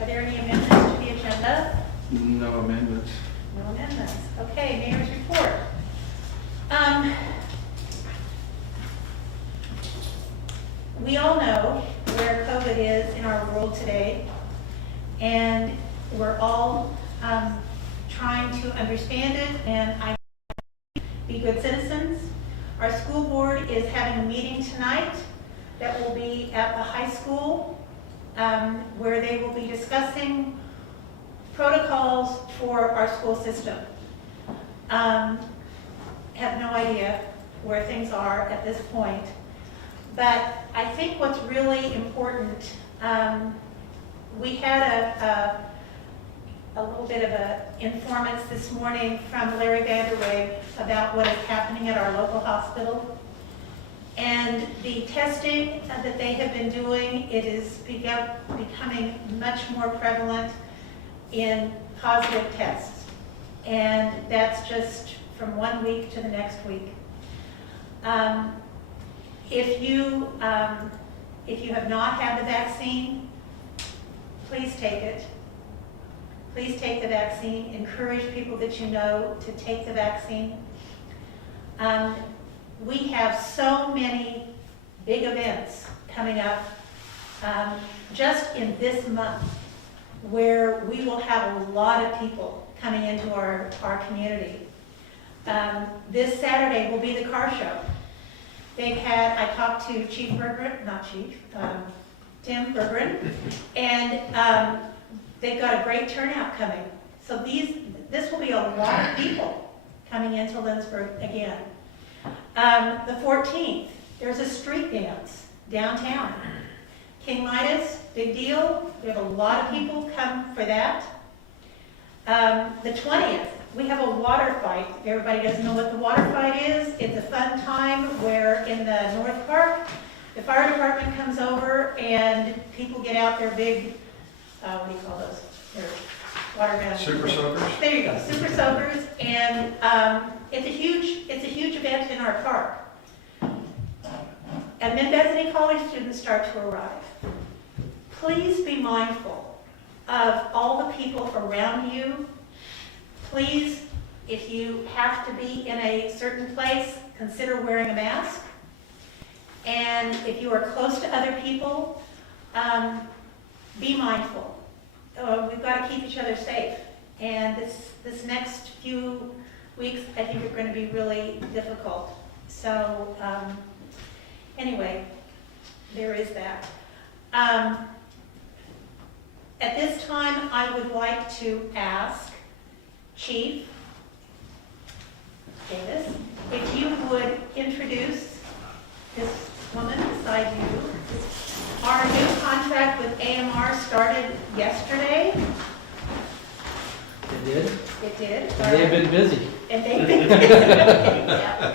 Are there any amendments to the agenda? No amendments. No amendments. Okay, mayor's report. We all know where COVID is in our world today, and we're all trying to understand it and be good citizens. Our school board is having a meeting tonight that will be at the high school where they will be discussing protocols for our school system. Have no idea where things are at this point, but I think what's really important, we had a little bit of an informants this morning from Larry Vanderweg about what is happening at our local hospital. And the testing that they have been doing, it is becoming much more prevalent in positive tests. And that's just from 1 week to the next week. If you have not had the vaccine, please take it. Please take the vaccine. Encourage people that you know to take the vaccine. We have so many big events coming up just in this month where we will have a lot of people coming into our community. This Saturday will be the car show. I talked to Tim Bergeron, and they've got a great turnout coming. So this will be a lot of people coming into Lindsborg again. The 14th, there's a street dance downtown. King Midas, big deal. We have a lot of people come for that. The 20th, we have a water fight. If everybody doesn't know what the water fight is, it's a fun time where in the North Park, the fire department comes over and people get out their big, what do you call those? Their water guns. Super soakers? There you go, super soakers, and it's a huge event in our park. And then Bethany College students start to arrive. Please be mindful of all the people around you. Please, if you have to be in a certain place, consider wearing a mask. And if you are close to other people, be mindful. We've got to keep each other safe. And this next few weeks, I think, are going to be really difficult. So anyway, there is that. At this time, I would like to ask Chief Davis if you would introduce this woman beside you. Our new contract with AMR started yesterday. It did. It did. And they've been busy. And they've been busy. Yeah.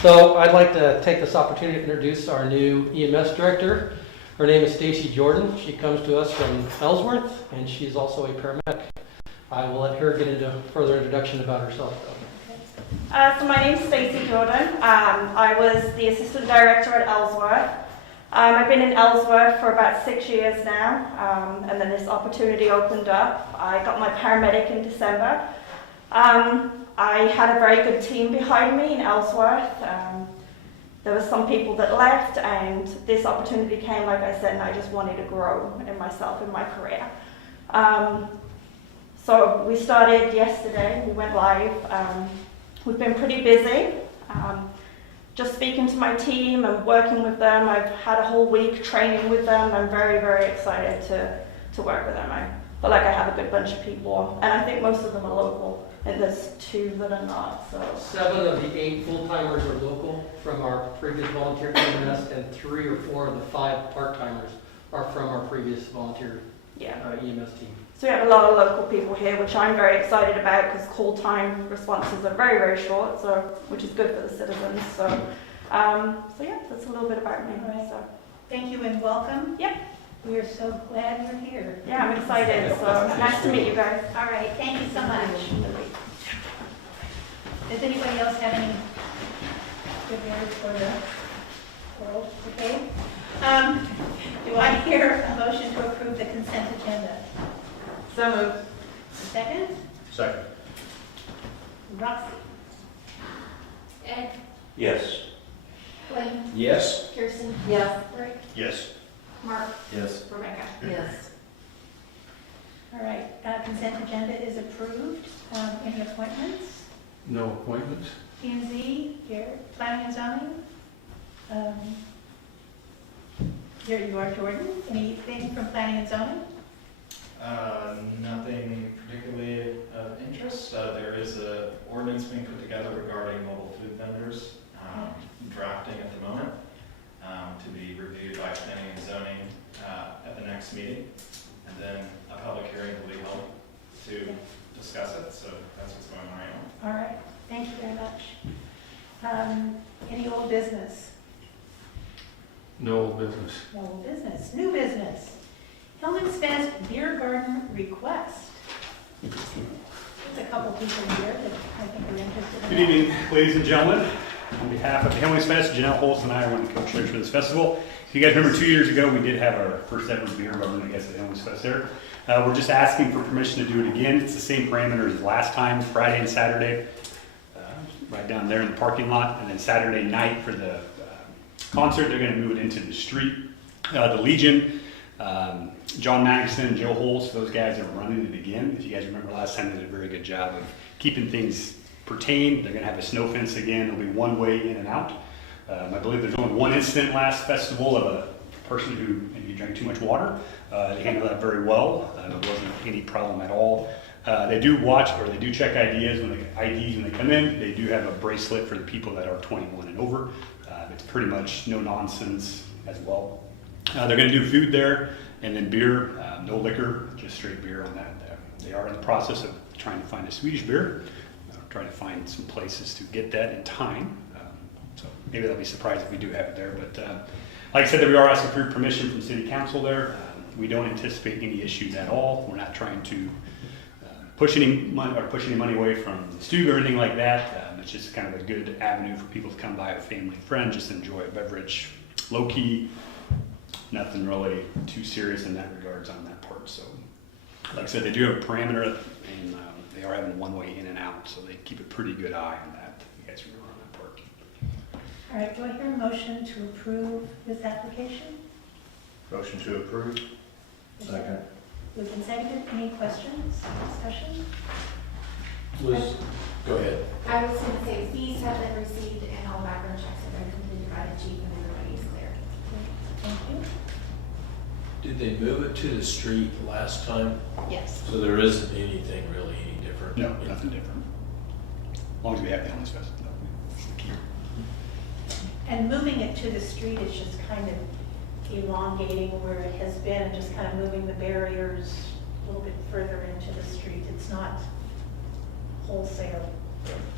So I'd like to take this opportunity to introduce our new EMS director. Her name is Stacy Jordan. She comes to us from Ellsworth, and she's also a paramedic. I will let her get into further introduction about herself, though. So my name's Stacey Jordan. I was the assistant director at Ellsworth. I've been in Ellsworth for about 6 years now, and then this opportunity opened up. I got my paramedic in December. I had a very good team behind me in Ellsworth. There were some people that left, and this opportunity came, like I said, and I just wanted to grow in myself, in my career. So we started yesterday, we went live. We've been pretty busy. Just speaking to my team and working with them. I've had a whole week training with them. I'm very, very excited to work with them. I feel like I have a good bunch of people, and I think most of them are local, and there's 2 that are not. So 7 of the 8 full-timers are local from our previous volunteer EMS, and 3 or 4 of the 5 part-timers are from our previous volunteer EMS team. So we have a lot of local people here, which I'm very excited about because call time responses are very, very short, so which is good for the citizens. So yeah, that's a little bit about me. Right. So Thank you and welcome. Yep. We are so glad you're here. Yeah, I'm excited. So nice to meet you guys. All right, thank you so much. Does anybody else have any good words for the world? Okay. Do I hear a motion to approve the consent agenda? So moved. Second, Second. Roxy. Ed, Yes. Blaine, Yes. Kirsten, Yes. Rick, Yes. Mark, Yes. Rebecca. Yes. All right, consent agenda is approved. Any appointments? No appointments? P and Z, here, planning and zoning. Here you are, Jordan. Anything from planning and zoning? Nothing particularly of interest. There is a ordinance being put together regarding mobile food vendors, drafting at the moment, to be reviewed by planning and zoning at the next meeting. And then a public hearing will be held to discuss it, so that's what's going on right now. All right, thank you very much. Any old business? No business. No old business. New business. Hillman's Fest Beer Garden request. There's a couple people here that I think are interested in Good that. evening, ladies and gentlemen. On behalf of the Hillman's Fest, Janelle Holst and I are one of the co-chairs for this festival. If you guys remember 2 years ago, we did have our first ever beer garden, I guess, at the Hillman's Fest there. We're just asking for permission to do it again. It's the same parameters as last time, Friday and Saturday, right down there in the parking lot. And then Saturday night for the concert, they're gonna move it into the street. The Legion, John Magnuson, Joe Holst, those guys are running it again. If you guys remember last time, they did a very good job of keeping things pertained. They're gonna have a snow fence again. There'll be one way in and out. I believe there's only one incident last festival of a person who maybe drank too much water. They handled that very well. There wasn't any problem at all. They do watch, or they do check IDs when they come in. They do have a bracelet for the people that are 21 and over. It's pretty much no nonsense as well. They're going to do food there, and then beer, no liquor, just straight beer on that. They are in the process of trying to find a Swedish beer, trying to find some places to get that in time. So maybe they'll be surprised if we do have it there. But like I said, we are asking for your permission from City Council there. We don't anticipate any issues at all. We're not trying to push any money away from the stew or anything like that. It's just kind of a good avenue for people to come by with family and friends, just enjoy a beverage, low key. Nothing really too serious in that regards on that part. So, like I said, they do have a parameter, and they are having one way in and out, so they keep a pretty good eye on that. You guys remember on that part. All right, do I hear a motion to approve this application? Motion to approve. Second. Moved and seconded. Any questions, discussion? Liz, go ahead. I was gonna say, fees have been received and all background checks have been completed by the chief and everybody is clear. Thank you. Did they move it to the street last time? Yes. So there isn't anything really any different? No, nothing different. As long as we have the Hillman's Fest. That's the key. And moving it to the street is just kind of elongating where it has been, and just kind of moving the barriers a little bit further into the street. It's not wholesale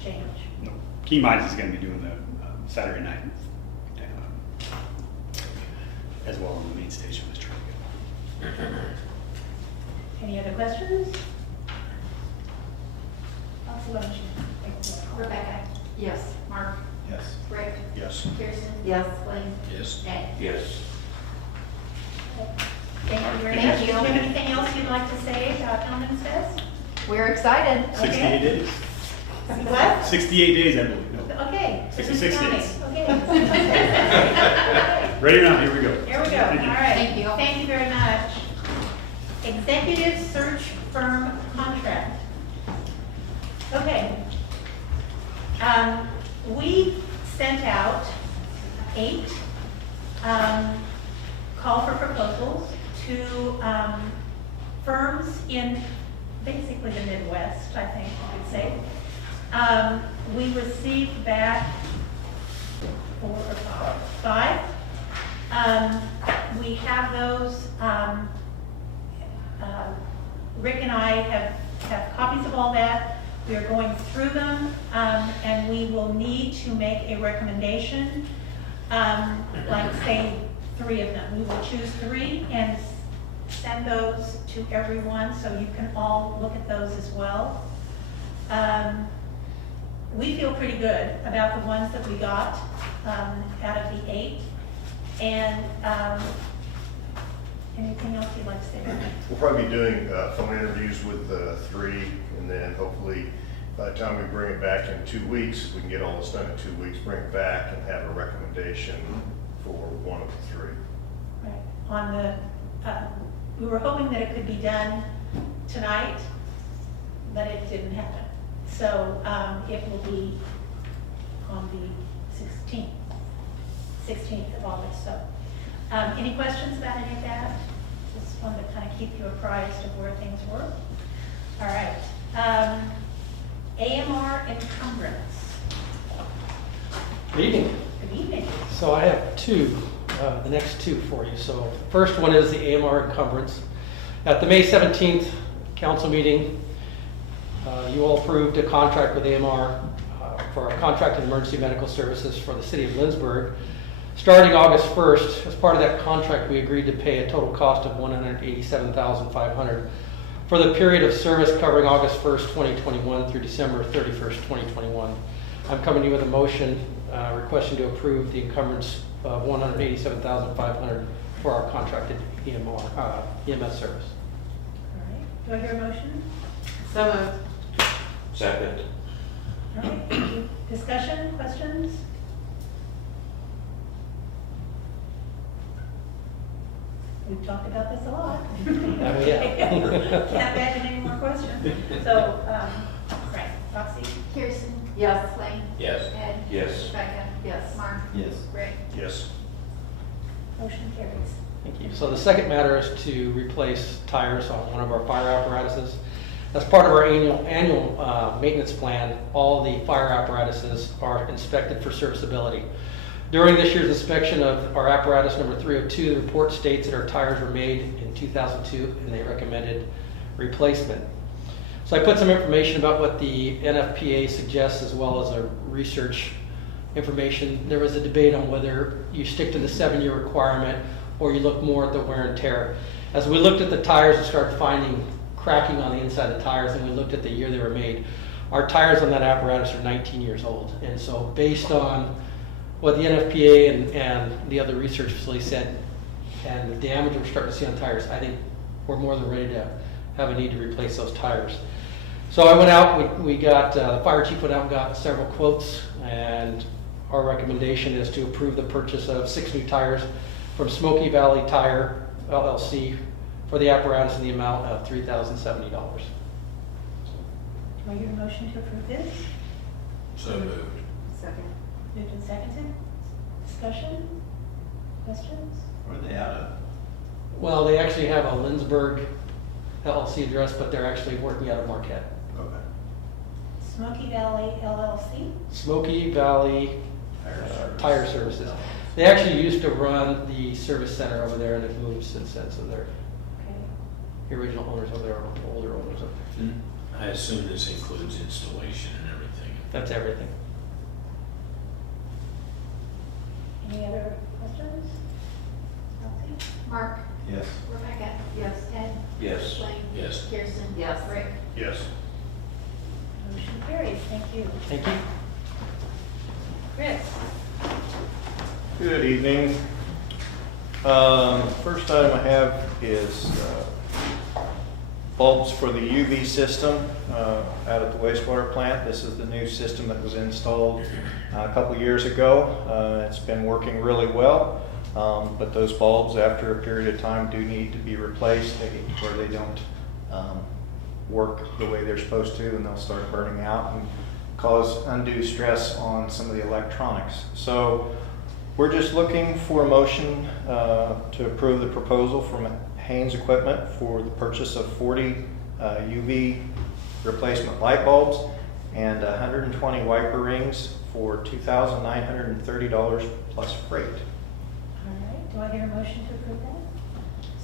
change. No. Key Minds is going to be doing the Saturday night as well on the main station. Was trying to get. Any other questions? Council, why don't you take the roll call? Rebecca, Yes. Mark, Yes. Rick, Yes. Kirsten, Yes. Blaine, Yes. Ed. Yes. Thank you very Thank much. you. Do you have anything else you'd like to say about Hillman's Fest? We're excited. 68 days. What? 68 days, I believe. No. Okay. 66 Counting. days. Okay. Ready or not? Here we go. Here we go. All Thank you. right. Thank you. Thank you very much. Executive search firm contract. Okay. We sent out 8 call for proposals to firms in basically the Midwest, I think you could say. We received back 4 or 5. We have those. Rick and I have copies of all that. We are going through them, and we will need to make a recommendation, like say 3 of them. We will choose 3 and send those to everyone so you can all look at those as well. We feel pretty good about the ones that we got out of the 8. And anything else you'd like to say about that? We'll probably be doing phone interviews with 3, and then hopefully by the time we bring it back in 2 weeks, we can get all this done in 2 weeks, bring it back and have a recommendation for one of the 3. Right. On the, we were hoping that it could be done tonight, but it didn't happen. So it will be on the 16th of August. So any questions about any of that? Just wanted to kind of keep you apprised of where things were. All right. AMR encumbrance. Good evening. Good evening. So I have the next two for you. So the first one is the AMR encumbrance. At the May 17th council meeting, you all approved a contract with AMR for our contracted emergency medical services for the city of Lindsborg. Starting August 1st, as part of that contract, we agreed to pay a total cost of $187,500 for the period of service covering August 1st, 2021 through December 31st, 2021. I'm coming to you with a motion requesting to approve the encumbrance of $187,500 for our contracted EMS service. All right. Do I hear a motion? So moved. Second. All right. Thank you. Discussion, questions? We've talked about this a lot. Yeah, we have. Can't imagine any more questions. So, right, Roxy? Kirsten? Yes. Blaine? Yes. Ed? Yes. Rebecca? Yes. Mark? Yes. Rick? Yes. Motion carries. Thank you. So the second matter is to replace tires on one of our fire apparatuses. As part of our annual maintenance plan, all the fire apparatuses are inspected for serviceability. During this year's inspection of our apparatus number 302, the report states that our tires were made in 2002 and they recommended replacement. So I put some information about what the NFPA suggests as well as a research information. There was a debate on whether you stick to the 7-year requirement or you look more at the wear and tear. As we looked at the tires and started finding cracking on the inside of the tires and we looked at the year they were made, our tires on that apparatus are 19 years old. And so based on what the NFPA and the other research facility said and the damage we're starting to see on tires, I think we're more than ready to have a need to replace those tires. So I went out, we got, the fire chief went out and got several quotes, and our recommendation is to approve the purchase of 6 new tires from Smoky Valley Tire LLC for the apparatus in the amount of $3,070. Do I hear a motion to approve this? So moved. Second. Moved and seconded. Discussion? Questions? Where are they out of? Well, they actually have a Lindsborg LLC address, but they're actually working out of Marquette. Okay. Smoky Valley LLC? Smoky Valley Tire Services. They actually used to run the service center over there and have moved since then, so they're Okay. the original owners over there, are older owners over there. I assume this includes installation and everything. That's everything. Any other questions? Roxy? Mark? Yes. Rebecca? Yes. Ed? Yes. Blaine? Yes. Kirsten? Yes. Rick? Yes. Motion carries. Thank you. Thank you. Chris? Good evening. First item I have is bulbs for the UV system out at the wastewater plant. This is the new system that was installed a couple years ago. It's been working really well, but those bulbs, after a period of time, do need to be replaced where they don't work the way they're supposed to, and they'll start burning out and cause undue stress on some of the electronics. So we're just looking for a motion to approve the proposal from Haynes Equipment for the purchase of 40 UV replacement light bulbs and 120 wiper rings for $2,930 plus freight. All right. Do I hear a motion to approve that?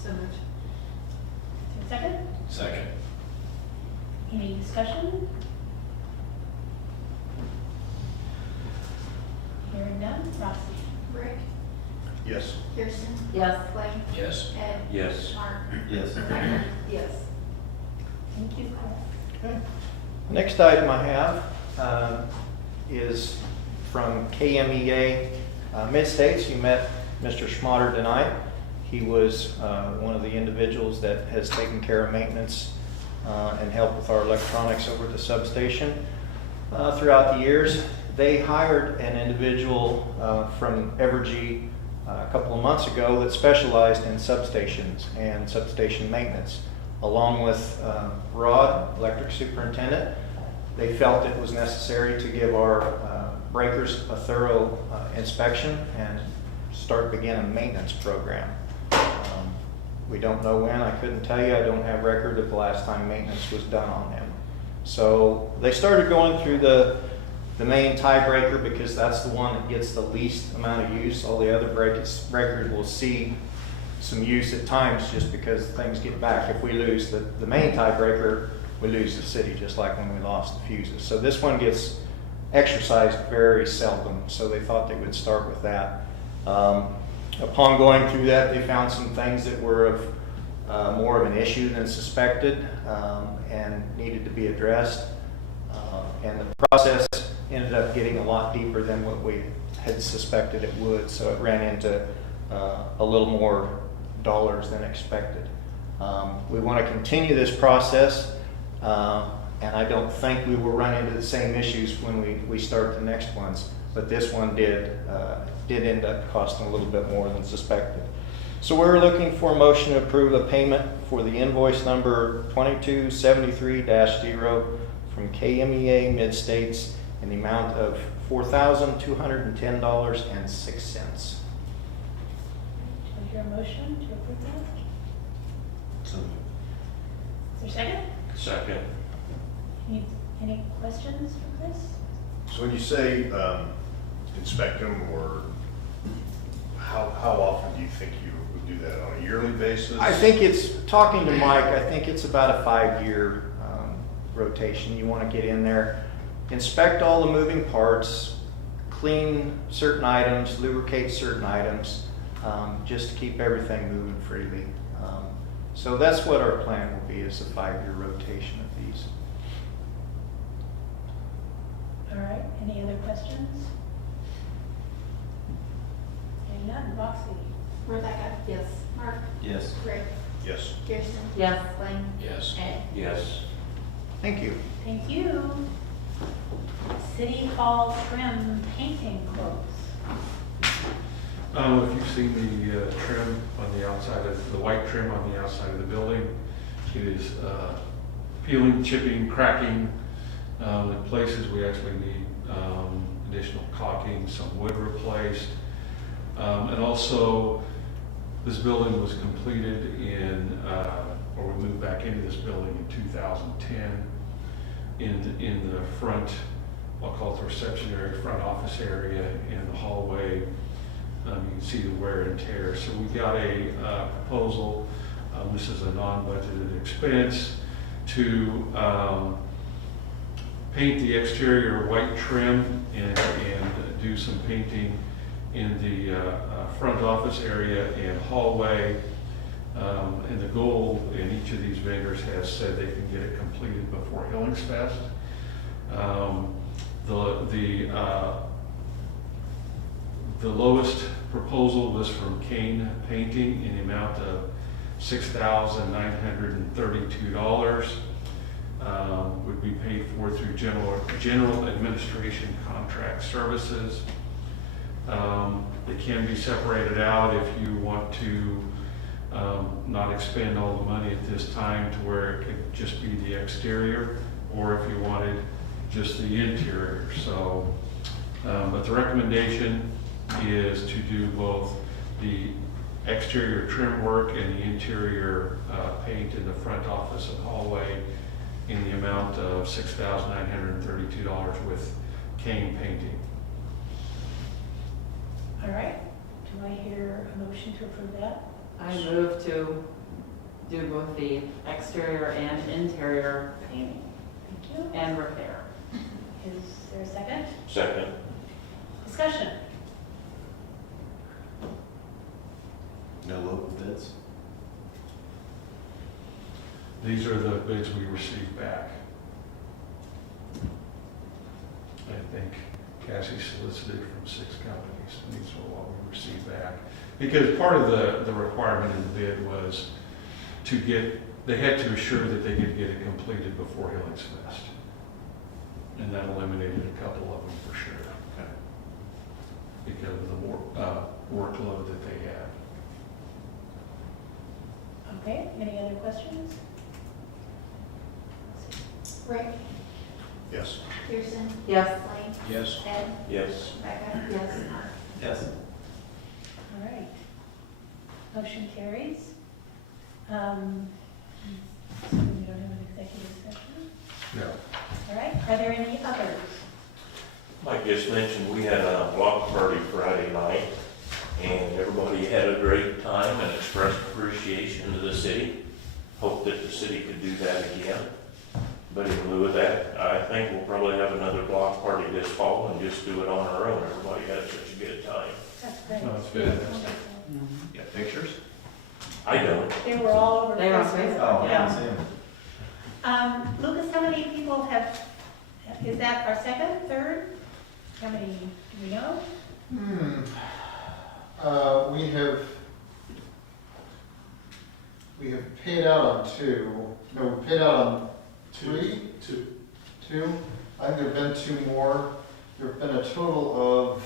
So moved. Is there a second? Second. Any discussion? Hearing none. Roxy? Rick? Yes. Kirsten? Yes. Blaine? Yes. Ed? Yes. Mark? Yes. Rebecca? Yes. Thank you, Chris. Okay. Next item I have is from KMEA Mid-States. You met Mr. Schmatter tonight. He was one of the individuals that has taken care of maintenance and helped with our electronics over at the substation throughout the years. They hired an individual from Evergy a couple of months ago that specialized in substations and substation maintenance. Along with Rod, electric superintendent, they felt it was necessary to give our breakers a thorough inspection and begin a maintenance program. We don't know when, I couldn't tell you, I don't have record of the last time maintenance was done on them. So they started going through the main tiebreaker because that's the one that gets the least amount of use. All the other breakers will see some use at times just because things get back. If we lose the main tiebreaker, we lose the city, just like when we lost the fuses. So this one gets exercised very seldom, so they thought they would start with that. Upon going through that, they found some things that were of more of an issue than suspected and needed to be addressed. And the process ended up getting a lot deeper than what we had suspected it would, so it ran into a little more dollars than expected. We want to continue this process, and I don't think we will run into the same issues when we start the next ones, but this one did end up costing a little bit more than suspected. So we're looking for a motion to approve a payment for the invoice number 2273-0 from KMEA Mid-States in the amount of $4,210.06. Do I hear a motion to approve that? So moved. Is there a second? Second. Any questions for Chris? So when you say inspect them, or how often do you think you would do that, on a yearly basis? I think talking to Mike, I think it's about a 5-year rotation. You want to get in there, inspect all the moving parts, clean certain items, lubricate certain items, just to keep everything moving freely. So that's what our plan will be, is a 5-year rotation of these. All right, any other questions? Hearing none, Roxy? Rebecca? Yes. Mark? Yes. Rick? Yes. Kirsten? Yes. Blaine? Yes. Ed? Yes. Thank you. Thank you. City Hall trim painting quotes. If you've seen the trim on the outside of the white trim on the outside of the building, it is peeling, chipping, cracking. In places we actually need additional caulking, some wood replaced. And also, this building was completed or we moved back into this building in 2010. In the front, I'll call it the reception area, front office area, and the hallway, you can see the wear and tear. So we got a proposal, this is a non-budgeted expense, to paint the exterior white trim and do some painting in the front office area and hallway. And the goal, and each of these vendors has said they can get it completed before Hillings Fest. The lowest proposal was from Kane Painting in the amount of $6,932. Would be paid for through general administration contract services. They can be separated out if you want to not expend all the money at this time to where it could just be the exterior, or if you wanted just the interior. So, but the recommendation is to do both the exterior trim work and the interior paint in the front office and hallway in the amount of $6,932 with Kane Painting. All right, do I hear a motion to approve that? I move to do both the exterior and interior painting Thank you. and repair. Is there a second? Second. Discussion? No local bids? These are the bids we received back. I think Cassie solicited from 6 companies, and these are what we received back. Because part of the requirement in the bid was to get, they had to assure that they could get it completed before Hillings Fest. And that eliminated a couple of them for sure. Because of the workload that they have. Okay, any other questions? Rick, Yes. Kirsten, Yes. Blaine, Yes. Ed, Yes. Rebecca. Yes. Mark. Yes. All right. Motion carries. So we don't have an executive session. No. All right, are there any others? Like just mentioned, we had a block party Friday night, and everybody had a great time and expressed appreciation to the city. Hope that the city could do that again. But in lieu of that, I think we'll probably have another block party this fall and just do it on our own. Everybody had such a good time. That's great. No, it's fantastic. Wonderful. Got pictures? I don't. They were all over They were on Facebook. Facebook. Oh, Yeah. I see 'em. Lucas, how many people have, is that our second, third? How many, do we know? We have paid out on 2. No, we paid out on 3? 2. I think there've been 2 more. There've been a total of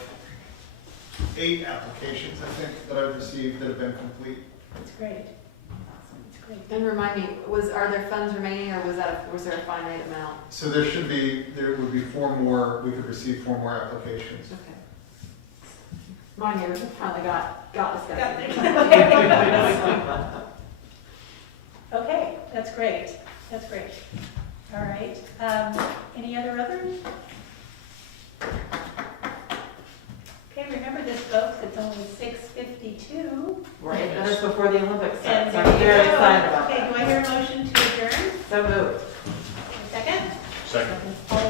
8 applications, I think, that I've received that have been complete. That's great. That's great. And remind me, are there funds remaining, or was there a finite amount? So there would be 4 more, we could receive 4 more applications. Okay. My neighbors finally got this guy. Okay, that's great. That's great. All right. Any others? Okay, remember this, folks, it's only 6:52. Right, and it's before the Olympics start, And so I'm there you very go. excited about Okay, that. do I hear a motion to adjourn? So moved. Second? Second. All